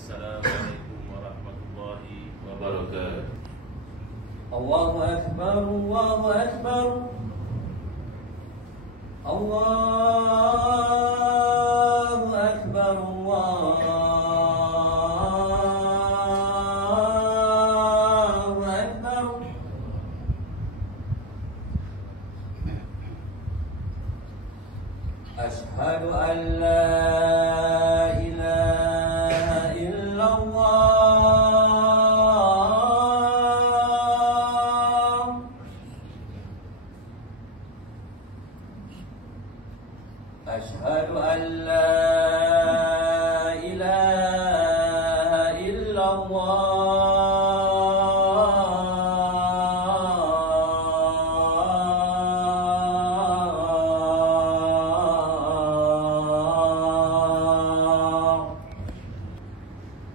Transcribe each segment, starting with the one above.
Assalamualaikum warahmatullahi wabarakatuh. Allahu Akbar, Allahu Akbar, Allahu Akbar, Allahu Akbar. Ashhadu an la ilaha illallah. Ashhadu an la ilaha illallah.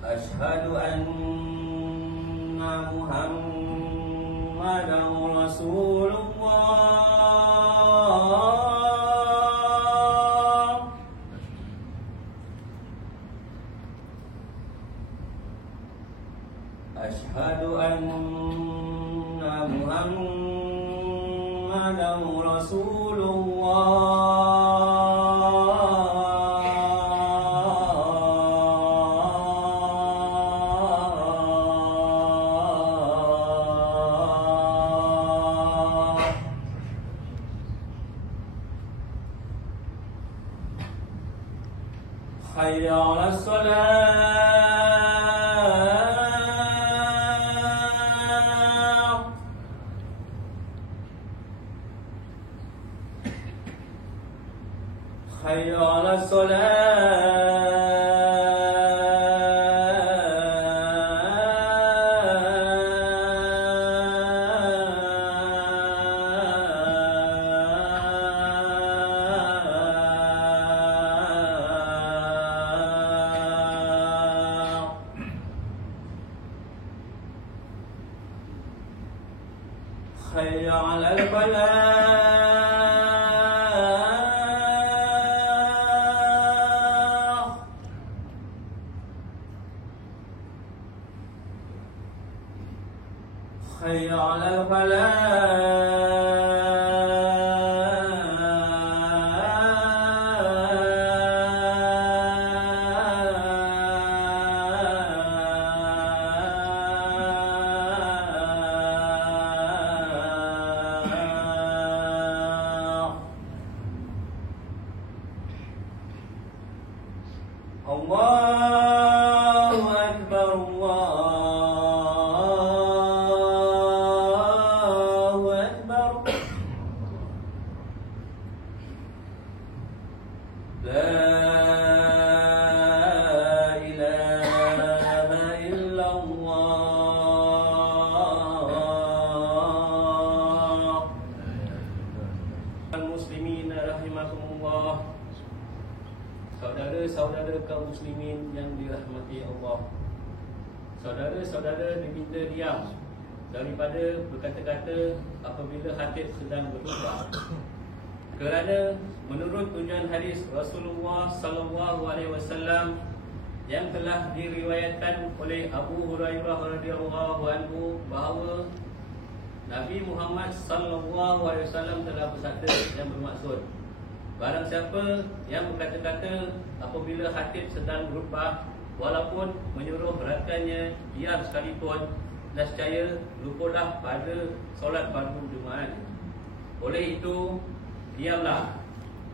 Ashhadu anna Muhammadan Rasulullah. Ashhadu anna Muhammadan Rasulullah. Hayya 'alas salah. Hayya 'alas salah. Hayya 'alal falah. Hayya 'alal falah. Allahu Akbar, Allahu Akbar. La ilaha illallah. Muslimin rahimakumullah. Saudara-saudara kaum muslimin yang dirahmati Allah, saudara-saudara diminta diam daripada berkata-kata apabila khatib sedang berkhutbah, kerana menurut tujuan hadis Rasulullah sallallahu alaihi wasallam yang telah diriwayatkan oleh Abu Hurairah radhiyallahu anhu bahawa Nabi Muhammad sallallahu alaihi wasallam telah bersabda yang bermaksud, barang siapa yang berkata-kata apabila khatib sedang berkhutbah walaupun menyuruh rakannya diam sekalipun, nescaya lupalah pada solat fardu Jumaat. Oleh itu, diamlah,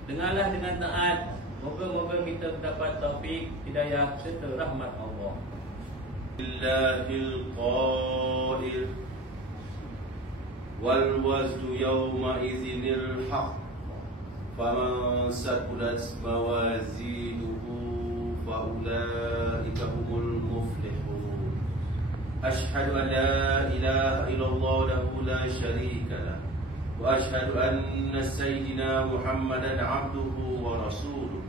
dengarlah dengan taat. Moga-moga kita mendapat taufik, hidayah serta rahmat Allah. Billahil qail wal waznu yawma idzinil haqq. فمن ثقلت موازينه فأولئك هم المفلحون. أشهد أن لا إله إلا الله وحده لا شريك له وأشهد أن سيدنا محمدا عبده ورسوله.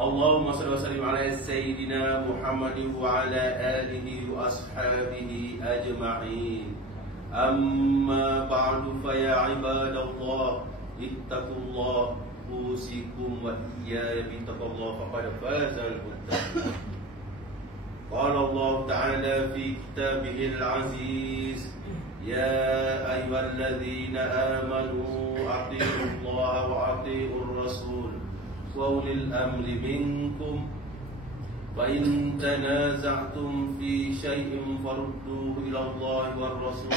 اللهم صل وسلم على سيدنا محمد وعلى آله وأصحابه أجمعين. أما بعد فيا عباد الله اتقوا الله أوصيكم وإياي بتقوى الله فقد فاز المتقون. قال الله تعالى في كتابه العزيز يا أيها الذين آمنوا أطيعوا الله وأطيعوا الرسول وأولي الأمر منكم فإن تنازعتم في شيء فردوه إلى الله والرسول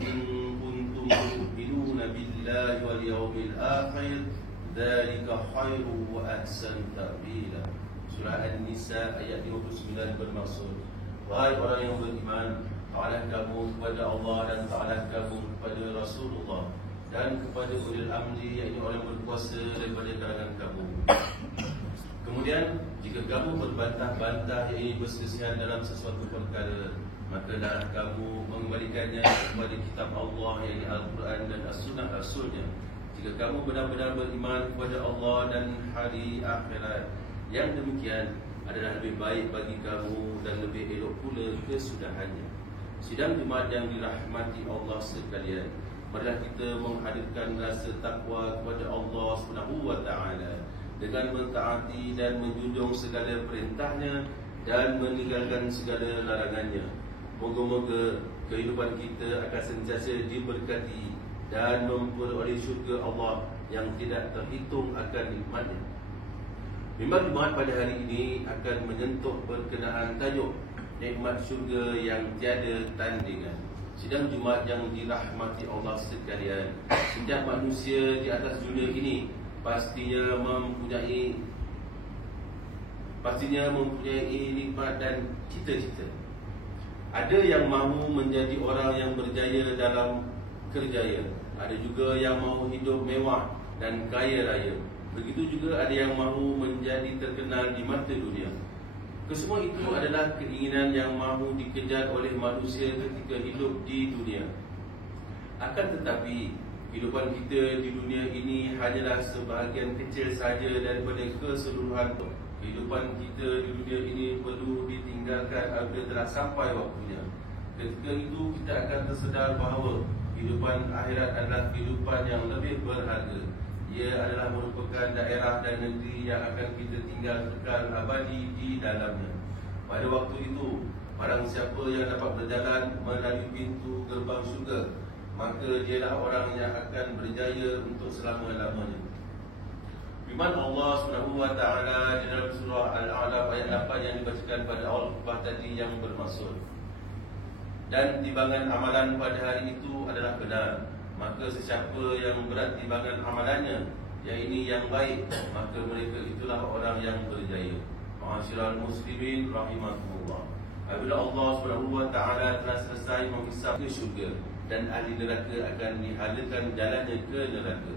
إن كنتم تؤمنون بالله واليوم الآخر ذلك خير وأحسن تأويلا. Surah An-Nisa ayat 59 bermaksud, wahai orang yang beriman, taatlah kamu kepada Allah dan taatlah kamu kepada Rasulullah dan kepada ulil amri, iaitu orang berkuasa daripada kalangan kamu. Kemudian jika kamu berbantah-bantah, iaitu berselisihan dalam sesuatu perkara, maka hendaklah kamu mengembalikannya kepada kitab Allah, iaitu Al-Quran dan As-Sunnah Rasulnya. Jika kamu benar-benar beriman kepada Allah dan hari akhirat, yang demikian adalah lebih baik bagi kamu dan lebih elok pula kesudahannya. Sidang Jumaat yang dirahmati Allah sekalian, marilah kita menghadirkan rasa takwa kepada Allah SWT dengan mentaati dan menjunjung segala perintahnya dan meninggalkan segala larangannya. Moga-moga kehidupan kita akan sentiasa diberkati dan memperoleh syurga Allah yang tidak terhitung akan nikmatnya. Mimbar Jumaat pada hari ini akan menyentuh berkenaan tajuk nikmat syurga yang tiada tandingan. Sidang Jumaat yang dirahmati Allah sekalian, setiap manusia di atas dunia ini pastinya mempunyai nikmat dan cita-cita. Ada yang mahu menjadi orang yang berjaya dalam kerjaya, ada juga yang mahu hidup mewah dan kaya raya. Begitu juga ada yang mahu menjadi terkenal di mata dunia. Kesemua itu adalah keinginan yang mahu dikejar oleh manusia ketika hidup di dunia. Akan tetapi, kehidupan kita di dunia ini hanyalah sebahagian kecil saja daripada keseluruhan. Kehidupan kita di dunia ini perlu ditinggalkan apabila telah sampai waktunya. Ketika itu kita akan tersedar bahawa kehidupan akhirat adalah kehidupan yang lebih berharga. Ia adalah merupakan daerah dan negeri yang akan kita tinggal kekal abadi di dalamnya. Pada waktu itu, barang siapa yang dapat berjalan melalui pintu gerbang syurga, maka dialah orang yang akan berjaya untuk selama-lamanya. Firman Allah SWT di dalam surah Al-A'raf ayat 8 yang dibacakan pada awal khutbah tadi yang bermaksud, dan timbangan amalan pada hari itu adalah benar, maka sesiapa yang berat timbangan amalannya, yang ini yang baik, maka mereka itulah orang yang berjaya. Ma'asyiral muslimin rahimakumullah. Apabila Allah SWT telah selesai menghisap ke syurga dan ahli neraka akan dihalakan jalannya ke neraka,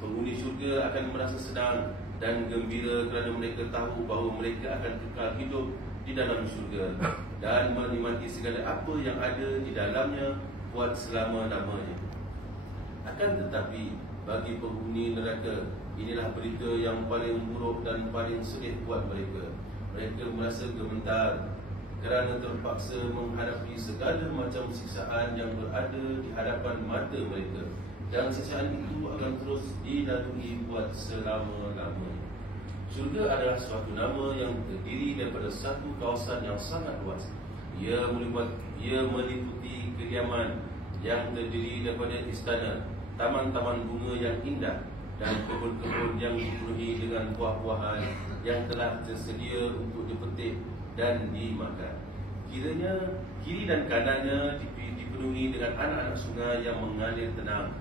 penghuni syurga akan merasa senang dan gembira kerana mereka tahu bahawa mereka akan kekal hidup di dalam syurga dan menikmati segala apa yang ada di dalamnya buat selama-lamanya. Akan tetapi bagi penghuni neraka, inilah berita yang paling buruk dan paling sedih buat mereka. Mereka merasa gemetar kerana terpaksa menghadapi segala macam siksaan yang berada di hadapan mata mereka, dan siksaan itu akan terus dilalui buat selama-lamanya. Syurga adalah suatu nama yang terdiri daripada satu kawasan yang sangat luas. Ia meliputi kediaman yang terdiri daripada istana, taman-taman bunga yang indah, dan kebun-kebun yang dipenuhi dengan buah-buahan yang telah tersedia untuk dipetik dan dimakan. Kiranya kiri dan kanannya dipenuhi dengan anak-anak sungai yang mengalir tenang,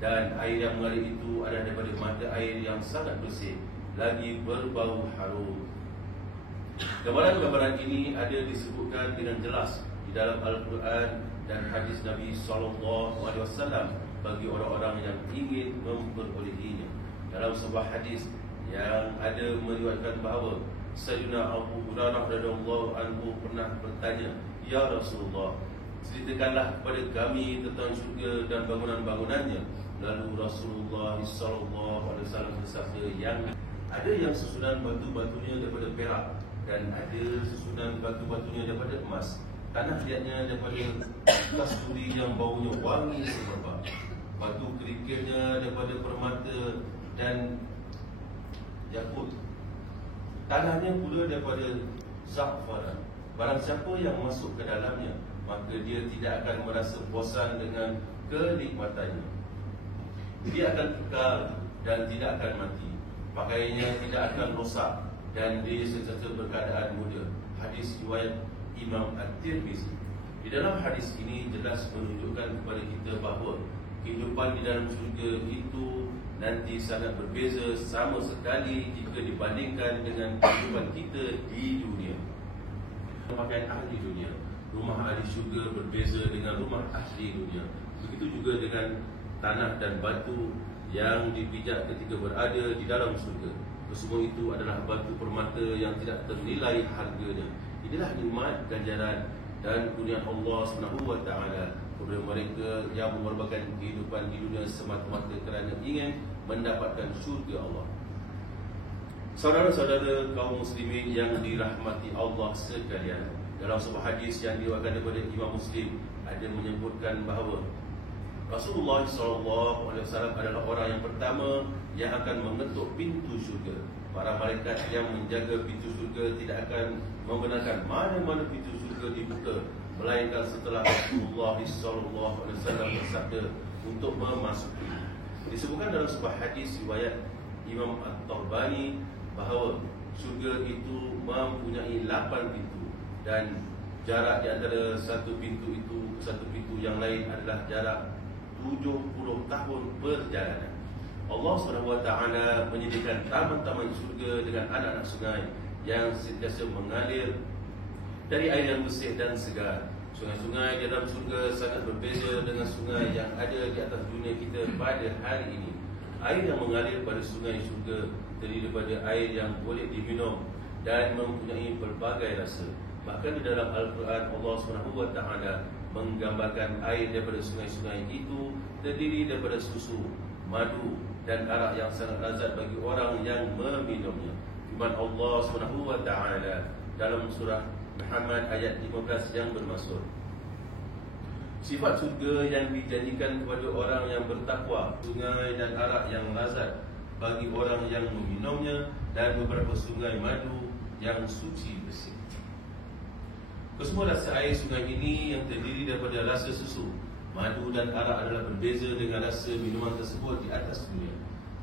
dan air yang mengalir itu adalah daripada mata air yang sangat bersih, lagi berbau harum. Gambaran-gambaran ini ada disebutkan dengan jelas di dalam Al-Quran dan hadis Nabi SAW bagi orang-orang yang ingin memperolehinya. Dalam sebuah hadis yang ada meriwayatkan bahawa Sayyidina Abu Hurairah radhiyallahu anhu pernah bertanya, "Ya Rasulullah, ceritakanlah kepada kami tentang syurga dan bangunan-bangunannya." Lalu Rasulullah SAW bersabda, yang ada yang susunan batu-batunya daripada perak, dan ada susunan batu-batunya daripada emas. Tanah liatnya daripada kasturi yang baunya wangi semerbak. Batu kerikilnya daripada permata dan yakut. Tanahnya pula daripada za'faran. Barang siapa yang masuk ke dalamnya, maka dia tidak akan merasa bosan dengan kenikmatannya. Dia akan kekal dan tidak akan mati. Pakaiannya tidak akan rosak dan dia sentiasa berkeadaan muda. Hadis riwayat Imam At-Tirmizi. Di dalam hadis ini jelas menunjukkan kepada kita bahawa kehidupan di dalam syurga itu nanti sangat berbeza sama sekali jika dibandingkan dengan kehidupan kita di dunia. Pakaian ahli dunia, rumah ahli syurga berbeza dengan rumah ahli dunia. Begitu juga dengan tanah dan batu yang dipijak ketika berada di dalam syurga. Semua itu adalah batu permata yang tidak ternilai harganya. Inilah nikmat ganjaran dan kurnia Allah SWT kepada mereka yang mengorbankan kehidupan di dunia semata-mata kerana ingin mendapatkan syurga Allah. Saudara-saudara kaum muslimin yang dirahmati Allah sekalian, dalam sebuah hadis yang diriwayatkan daripada Imam Muslim ada menyebutkan bahawa Rasulullah SAW adalah orang yang pertama yang akan mengetuk pintu syurga. Para malaikat yang menjaga pintu syurga tidak akan membenarkan mana-mana pintu syurga dibuka, melainkan setelah Rasulullah SAW bersabda untuk memasuki. Disebutkan dalam sebuah hadis riwayat Imam At-Tabrani bahawa syurga itu mempunyai 8 pintu dan jarak di antara satu pintu itu ke satu pintu yang lain adalah jarak 70 tahun perjalanan. Allah SWT menyediakan taman-taman syurga dengan anak-anak sungai yang sentiasa mengalir dari air yang bersih dan segar. Sungai-sungai di dalam syurga sangat berbeza dengan sungai yang ada di atas dunia kita pada hari ini. Air yang mengalir pada sungai syurga terdiri daripada air yang boleh diminum dan mempunyai pelbagai rasa. Bahkan di dalam Al-Quran Allah SWT menggambarkan air daripada sungai-sungai itu terdiri daripada susu, madu dan arak yang sangat lazat bagi orang yang meminumnya. Firman Allah SWT dalam surah Muhammad ayat 15 yang bermaksud, sifat surga yang dijanjikan kepada orang yang bertakwa, sungai dan arak yang lazat bagi orang yang meminumnya, dan beberapa sungai madu yang suci bersih. Kesemua rasa air sungai ini yang terdiri daripada rasa susu, madu dan arak adalah berbeza dengan rasa minuman tersebut di atas dunia.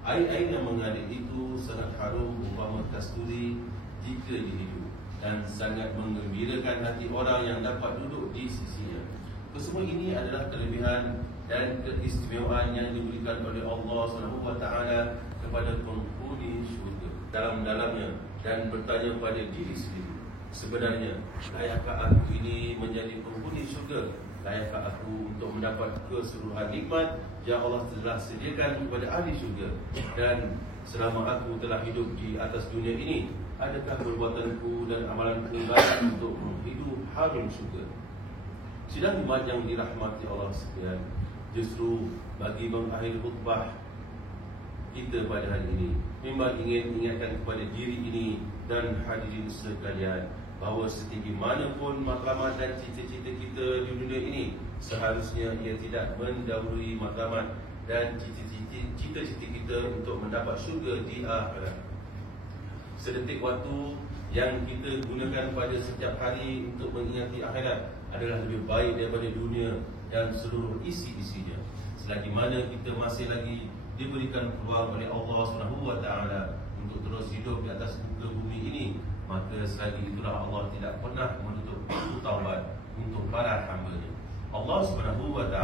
Air-air yang mengalir itu sangat harum umpama kasturi jika dihidup dan sangat menggembirakan hati orang yang dapat duduk di sisinya. Kesemua ini adalah kelebihan dan keistimewaan yang diberikan oleh Allah SWT kepada penghuni syurga dalam-dalamnya, dan bertanya pada diri sendiri, sebenarnya layakkah aku ini menjadi penghuni syurga? Layakkah aku untuk mendapat keseluruhan nikmat yang Allah telah sediakan kepada ahli syurga? Dan selama aku telah hidup di atas dunia ini, adakah perbuatanku dan amalanku baik untuk menghidup harum syurga? Sidang jemaat yang dirahmati Allah sekalian, justru bagi mengakhiri khutbah kita pada hari ini, memang ingin mengingatkan kepada diri ini dan hadirin sekalian bahawa setinggi manapun matlamat dan cita-cita kita di dunia ini, seharusnya ia tidak mendahului matlamat dan cita-cita kita untuk mendapat syurga di akhirat. Sedetik waktu yang kita gunakan pada setiap hari untuk mengingati akhirat adalah lebih baik daripada dunia dan seluruh isi-isinya. Selagi mana kita masih lagi diberikan peluang oleh Allah SWT untuk terus hidup di atas muka bumi ini, maka selagi itulah Allah tidak pernah menutup pintu taubat untuk para hamba-Nya. Allah SWT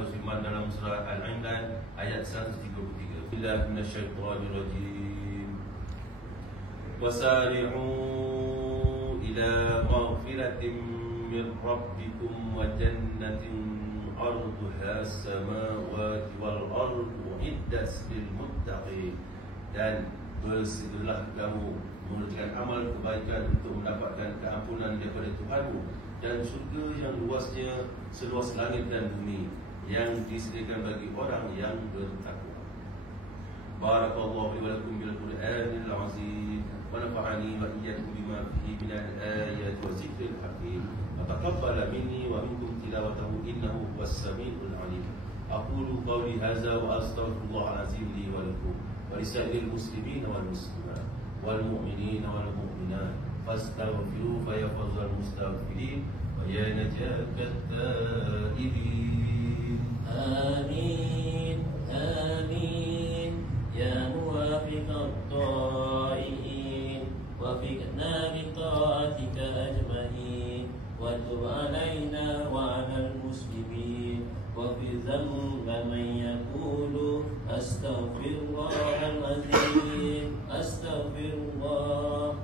berfirman dalam surah Al-Imran ayat 133. Billahi minasyaitonir rajim. Wasari'u ila maghfiratin min rabbikum wa jannatin 'arduha as-samawati wal ardu uiddat lil muttaqin. Dan bersegeralah kamu mengerjakan amal kebaikan untuk mendapatkan keampunan daripada Tuhanmu dan syurga yang luasnya seluas langit dan bumi yang disediakan bagi orang yang bertakwa. Barakallahu li wa lakum bil Qur'anil azim wa nafa'ani wa iyyakum bima fihi minal ayati wa zikril hakim wa taqabbala minni wa minkum tilawatahu innahu huwas samiul alim. Aqulu qawli hadza wa astaghfirullahal azim li wa lakum wa lisa'iril muslimin wal muslimat wal mu'minina wal mu'minat فاستغفروا فيفوز المستغفرين ويا نجاة التائبين. آمين آمين يا موافق الطائعين وفقنا بطاعتك أجمعين وتب علينا وعلى المسلمين وفي ذنب من يقول أستغفر الله العظيم أستغفر الله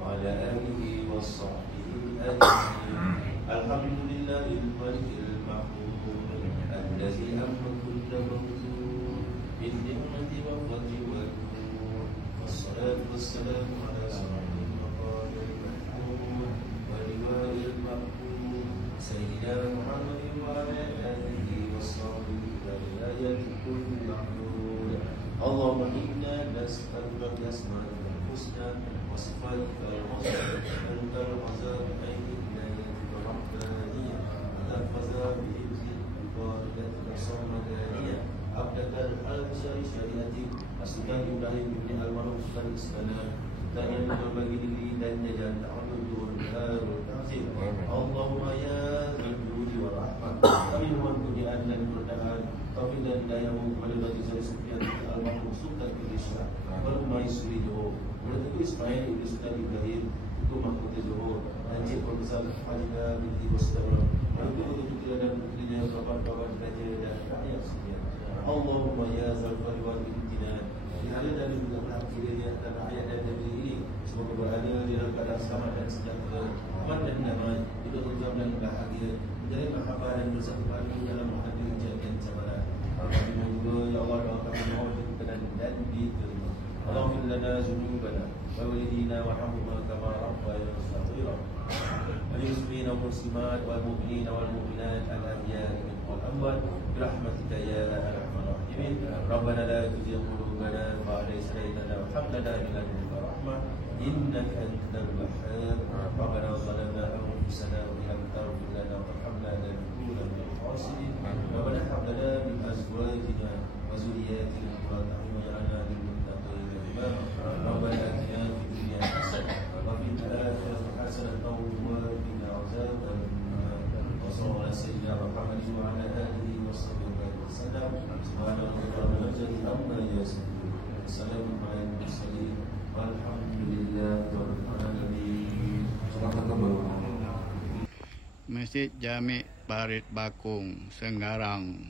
وعلى آله وصحبه أجمعين. الحمد لله الملك المحمود الذي أمر كل موجود بالنعمة والفضل والنور والصلاة والسلام على صاحب المقام المحمود ولواء المحمود سيدنا محمد وعلى آله وصحبه والآية كل محمود. اللهم إنا نسألك بأسمائك الحسنى وصفاتك الحسنى أنت العذاب أين إنايتك الرحمانية تحفظ بإذن وردتك الصمدانية عبدك الأنصار شريعتك أسلك إبراهيم بن المعروف الإسلام تأمين bagi diri dan jangan ta'adudur darul ta'zim. Allahumma ya Zul-Judi wa Rahmat, kami mohon kurniaan dan keberkahan taufik dan hidayahmu kepada Bani Zari Sufyan al-Mahmud Sultan Indonesia Al-Maisuri Johor, Datuk Ismail Ibn Sultan Ibrahim Tuku Mahkota Johor, dan Cik Profesor Fajida binti Bostara, Datuk Putera dan putrinya Bapak-bapak Raja dan rakyat sekalian. Allahumma ya Zal-Fadli wal Imtinan, dihadap dan juga berakhirnya dan rakyat dan negeri ini semoga berada di dalam keadaan selamat dan sejahtera, aman dan damai, hidup tentram dan bahagia, menjadi mahabbah dan bersatu padu dalam menghadapi ujian dan cabaran. Kami juga ya Allah doa kami mohon berkenan dan diterima. Allahumma lana dzunubana wa walidina warhamhuma kama rabbayana shaghira. Al-muslimin wal muslimat wal mu'minin wal mu'minat al-ahya'i minhum wal amwat birahmatika ya arhamar rahimin. Rabbana la tuzigh qulubana ba'da idh hadaytana wa hab lana min ladunka rahmah innaka antal wahhab. Rabbana zalamna anfusana wa illam taghfir lana wa tarhamna lanakunanna minal khasirin. Rabbana hab lana min azwajina wa dhurriyyatina qurrata a'yun waj'alna lil muttaqina imama. Rabbana atina fid dunya hasanah wa fil akhirati hasanah wa qina adzaban nar. Wa sallallahu ala sayyidina Muhammadin wa ala alihi wa sahbihi wa sallam. Subhana rabbika rabbil izzati amma yasifun. Assalamu alal mursalin. Walhamdulillahi rabbil alamin. Masjid Jami' Parit Bakung, Senggarang.